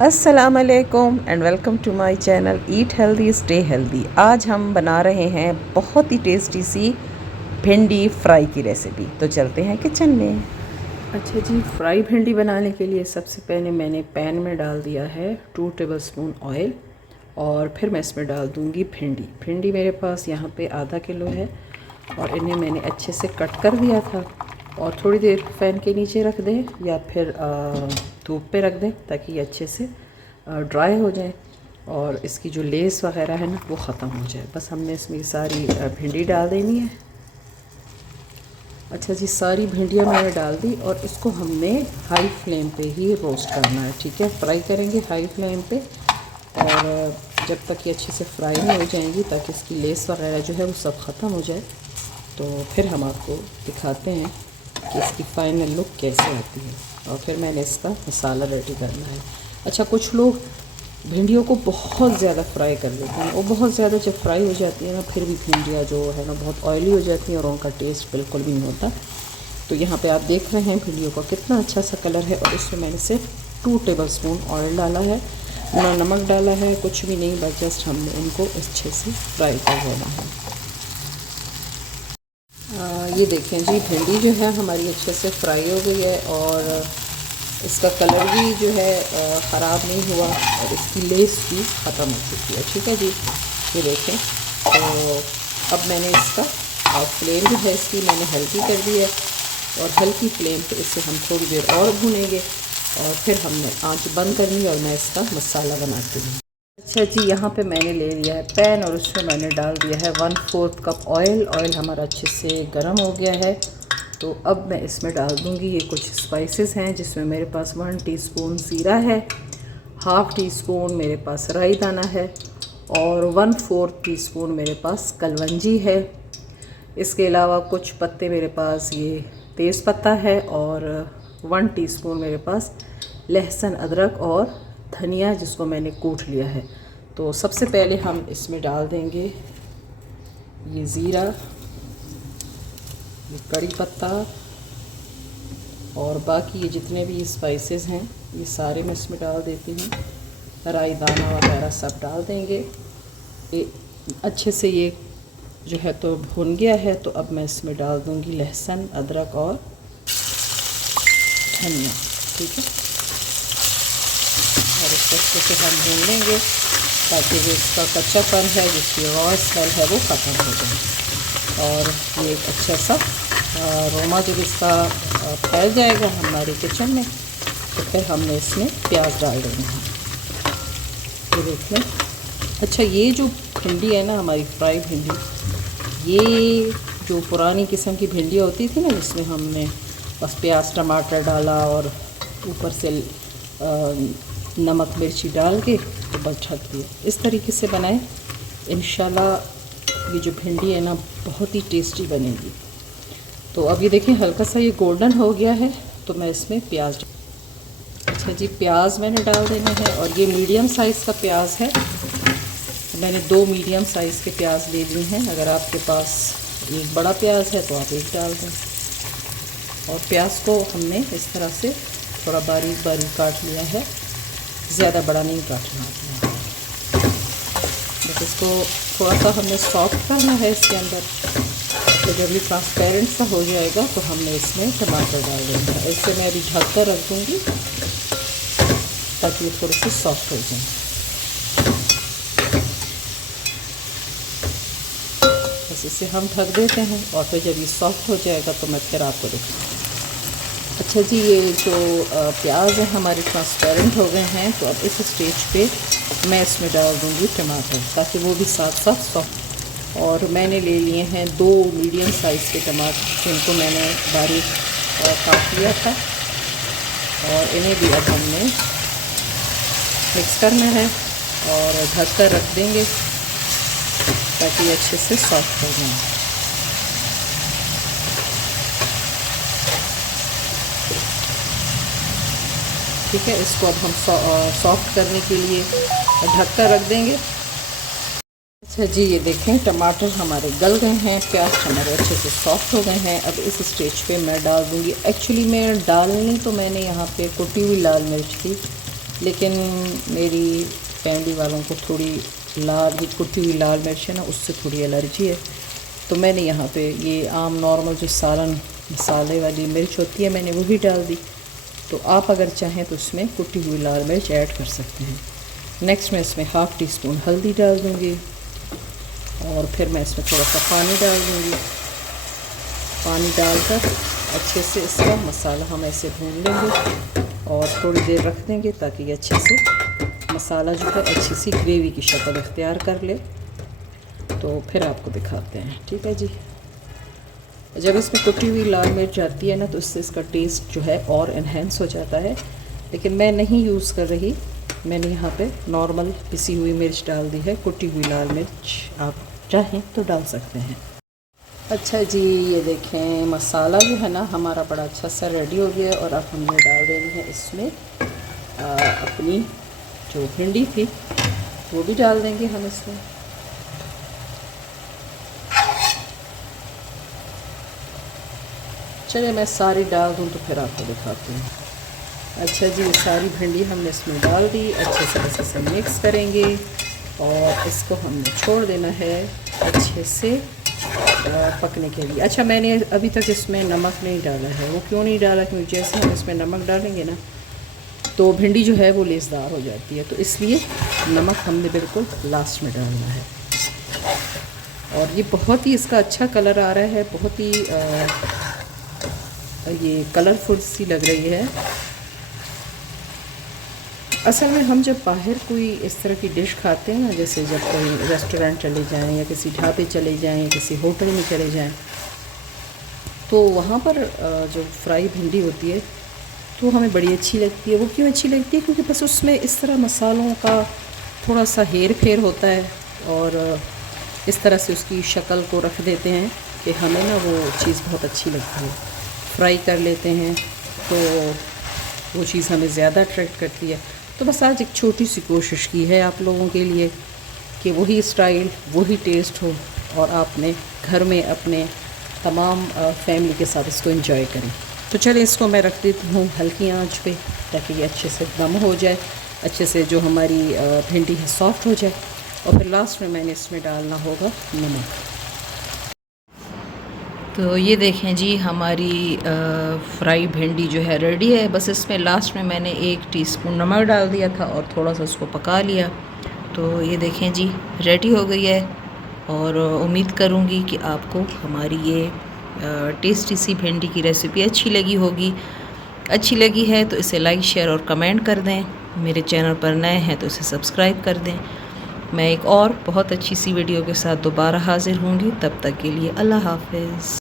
अस्सलाम वालेकुम and welcome to my channel eat healthy stay healthy. आज हम बना रहे हैं बहुत ही टेस्टी सी भिंडी फ्राई की रेसिपी। तो चलते हैं किचन में। अच्छा जी, फ्राई भिंडी बनाने के लिए सबसे पहले मैंने पैन में डाल दिया है 2 टेबलस्पून ऑयल और फिर मैं इसमें डाल दूँगी भिंडी मेरे पास यहाँ पे आधा किलो है और इन्हें मैंने अच्छे से कट कर दिया था। और थोड़ी देर फ़ैन के नीचे रख दें या फिर धूप पे रख दें ताकि ये अच्छे से ड्राई हो जाए और इसकी जो लेस वगैरह है ना वो ख़त्म हो जाए। बस हमने इसमें सारी भिंडी डाल देनी है। अच्छा जी, सारी भिंडियाँ मैंने डाल दी और इसको हमने हाई फ्लेम पे ही रोस्ट करना है। ठीक है, फ्राई करेंगे हाई फ्लेम पे और जब तक ये अच्छे से फ्राई नहीं हो जाएंगी ताकि इसकी लेस वगैरह जो है वो सब ख़त्म हो जाए, तो फिर हम आपको दिखाते हैं कि इसकी फ़ाइनल लुक कैसे आती है। और फिर मैंने इसका मसाला रेडी करना है। अच्छा, कुछ लोग भिंडियों को बहुत ज़्यादा फ्राई कर देते हैं और बहुत ज़्यादा जब फ्राई हो जाती है ना फिर भी भिंडियाँ जो है ना बहुत ऑयली हो जाती हैं और उनका टेस्ट बिल्कुल भी नहीं होता। तो यहाँ पे आप देख रहे हैं भिंडियों का कितना अच्छा सा कलर है और इसमें मैंने सिर्फ 2 टेबलस्पून ऑयल डाला है, ना नमक डाला है, कुछ भी नहीं, बस जस्ट हमने इनको अच्छे से फ्राई कर देना है। ये देखें जी, भिंडी जो है हमारी अच्छे से फ्राई हो गई है और इसका कलर भी जो है ख़राब नहीं हुआ और इसकी लेस भी ख़त्म हो चुकी है। ठीक है जी, ये देखें। तो अब मैंने इसका फ्लेम जो है इसकी मैंने हल्की कर दी है और हल्की फ्लेम पे इसे हम थोड़ी देर और भूनेंगे और फिर हमने आंच बंद करनी है और मैं इसका मसाला बनाती हूँ। अच्छा जी, यहाँ पे मैंने ले लिया है पैन और उसमें मैंने डाल दिया है 1/4 कप ऑयल। ऑयल हमारा अच्छे से गर्म हो गया है। तो अब मैं इसमें डाल दूँगी ये कुछ स्पाइसेस हैं जिसमें मेरे पास 1 टीस्पून ज़ीरा है, हाफ़ टी स्पून मेरे पास राई दाना है और 1/4 टीस्पून मेरे पास कलवंजी है। इसके अलावा कुछ पत्ते मेरे पास ये तेज़ पत्ता है और 1 टीस्पून मेरे पास लहसुन, अदरक और धनिया जिसको मैंने कूट लिया है। तो सबसे पहले हम इसमें डाल देंगे ये ज़ीरा, ये कड़ी पत्ता और बाकी ये जितने भी स्पाइसेस हैं ये सारे मैं इसमें डाल देती हूँ। राई दाना वगैरह सब डाल देंगे। ये अच्छे से ये जो है तो भुन गया है। तो अब मैं इसमें डाल दूँगी लहसुन, अदरक और धनिया। ठीक है, और इसको अच्छे से हम भून लेंगे ताकि जो इसका कच्चापन है, जिसकी रॉ स्मेल है वो ख़त्म हो जाए। और ये एक अच्छा सा अरोमा जब इसका फैल जाएगा हमारे किचन में तो फिर हमने इसमें प्याज डाल देना है। ये देख लें। अच्छा, ये जो भिंडी है ना हमारी फ्राई भिंडी, ये जो पुरानी किस्म की भिंडियाँ होती थी ना जिसमें हमने बस प्याज टमाटर डाला और ऊपर से नमक मिर्ची डाल के तो बस ढक दिया, इस तरीके से बनाएं। इंशाल्लाह ये जो भिंडी है ना बहुत ही टेस्टी बनेगी। तो अब ये देखें हल्का सा ये गोल्डन हो गया है तो मैं इसमें प्याज। अच्छा जी, प्याज मैंने डाल देना है और ये मीडियम साइज़ का प्याज है। मैंने 2 मीडियम साइज़ के प्याज ले लिए हैं। अगर आपके पास एक बड़ा प्याज है तो आप एक डाल दें। और प्याज को हमने इस तरह से थोड़ा बारीक बारीक काट लिया है, ज़्यादा बड़ा नहीं काटना है। बस इसको थोड़ा सा हमने सॉफ्ट करना है इसके अंदर। तो जब ये ट्रांसपेरेंट सा हो जाएगा तो हमने इसमें टमाटर डाल देंगे। इससे मैं अभी ढक कर रख दूँगी ताकि ये थोड़े से सॉफ्ट हो जाए। बस इसे हम ढक देते हैं और फिर जब ये सॉफ्ट हो जाएगा तो मैं फिर आपको दिखाऊँगी। अच्छा जी, ये जो प्याज है हमारे ट्रांसपेरेंट हो गए हैं। तो अब इस स्टेज पे मैं इसमें डाल दूँगी टमाटर ताकि वो भी साथ साथ सॉफ्ट। और मैंने ले लिए हैं 2 मीडियम साइज़ के टमाटर जिनको मैंने बारीक काट लिया था और इन्हें भी अब हमने मिक्स करना है और ढक कर रख देंगे ताकि अच्छे से सॉफ्ट हो जाए। ठीक है, इसको अब हम सॉफ्ट करने के लिए ढक कर रख देंगे। अच्छा जी, ये देखें टमाटर हमारे गल गए हैं, प्याज हमारे अच्छे से सॉफ्ट हो गए हैं। अब इस स्टेज पे मैं डाल दूँगी, एक्चुअली मैं डालनी तो मैंने यहाँ पे कुटी हुई लाल मिर्च थी लेकिन मेरी फैमिली वालों को थोड़ी लाल, ये कुटी हुई लाल मिर्च है ना, उससे थोड़ी एलर्जी है। तो मैंने यहाँ पे ये आम नॉर्मल जो सालन मसाले वाली मिर्च होती है मैंने वो भी डाल दी। तो आप अगर चाहें तो उसमें कुटी हुई लाल मिर्च ऐड कर सकते हैं। नेक्स्ट मैं इसमें हाफ़ टी स्पून हल्दी डाल दूँगी और फिर मैं इसमें थोड़ा सा पानी डाल दूँगी। पानी डालकर अच्छे से इसका मसाला हम ऐसे भून लेंगे और थोड़ी देर रख देंगे ताकि ये अच्छे से मसाला जो है अच्छी सी ग्रेवी की शक्ल इख्तियार कर ले। तो फिर आपको दिखाते हैं, ठीक है जी। जब इसमें कुटी हुई लाल मिर्च आती है ना तो इससे इसका टेस्ट जो है और इन्हेंस हो जाता है। लेकिन मैं नहीं यूज़ कर रही, मैंने यहाँ पे नॉर्मल पिसी हुई मिर्च डाल दी है। कुटी हुई लाल मिर्च आप चाहें तो डाल सकते हैं। अच्छा जी, ये देखें मसाला जो है ना हमारा बड़ा अच्छा सा रेडी हो गया और अब हमने डाल देनी है इसमें अपनी जो भिंडी थी वो भी डाल देंगे हम इसमें। चलिए मैं सारी डाल दूँ तो फिर आपको दिखाती हूँ। अच्छा जी, ये सारी भिंडी हमने इसमें डाल दी, अच्छे से इसे मिक्स करेंगे और इसको हमने छोड़ देना है अच्छे से पकने के लिए। अच्छा, मैंने अभी तक इसमें नमक नहीं डाला है। वो क्यों नहीं डाला, क्योंकि जैसे हम इसमें नमक डालेंगे ना तो भिंडी जो है वो लेसदार हो जाती है, तो इसलिए नमक हमने बिल्कुल लास्ट में डालना है। और ये बहुत ही इसका अच्छा कलर आ रहा है, बहुत ही ये कलरफुल सी लग रही है। असल में हम जब बाहर कोई इस तरह की डिश खाते हैं ना, जैसे जब कोई रेस्टोरेंट चले जाएं या किसी ढाबे चले जाएं, किसी होटल में चले जाएं, तो वहाँ पर जो फ्राई भिंडी होती है तो हमें बड़ी अच्छी लगती है। वो क्यों अच्छी लगती है, क्योंकि बस उसमें इस तरह मसालों का थोड़ा सा हेर फेर होता है और इस तरह से उसकी शक्ल को रख देते हैं कि हमें ना वो चीज़ बहुत अच्छी लगती है। फ्राई कर लेते हैं तो वो चीज़ हमें ज़्यादा अट्रैक्ट करती है। तो बस आज एक छोटी सी कोशिश की है आप लोगों के लिए कि वही स्टाइल, वही टेस्ट हो और आपने घर में अपने तमाम फैमिली के साथ इसको एंजॉय करें। तो चलिए इसको मैं रख देती हूँ हल्की आंच पे ताकि ये अच्छे से दम हो जाए, अच्छे से जो हमारी भिंडी है सॉफ्ट हो जाए। और फिर लास्ट में मैंने इसमें डालना होगा नमक। तो ये देखें जी, हमारी फ्राई भिंडी जो है रेडी है। बस इसमें लास्ट में मैंने 1 टीस्पून नमक डाल दिया था और थोड़ा सा उसको पका लिया। तो ये देखें जी, रेडी हो गई है। और उम्मीद करूँगी कि आपको हमारी ये टेस्टी सी भिंडी की रेसिपी अच्छी लगी होगी। अच्छी लगी है तो इसे लाइक, शेयर और कमेंट कर दें। मेरे चैनल पर नए हैं तो इसे सब्सक्राइब कर दें। मैं एक और बहुत अच्छी सी वीडियो के साथ दोबारा हाज़िर होंगी। तब तक के लिए अल्लाह हाफ़िज़।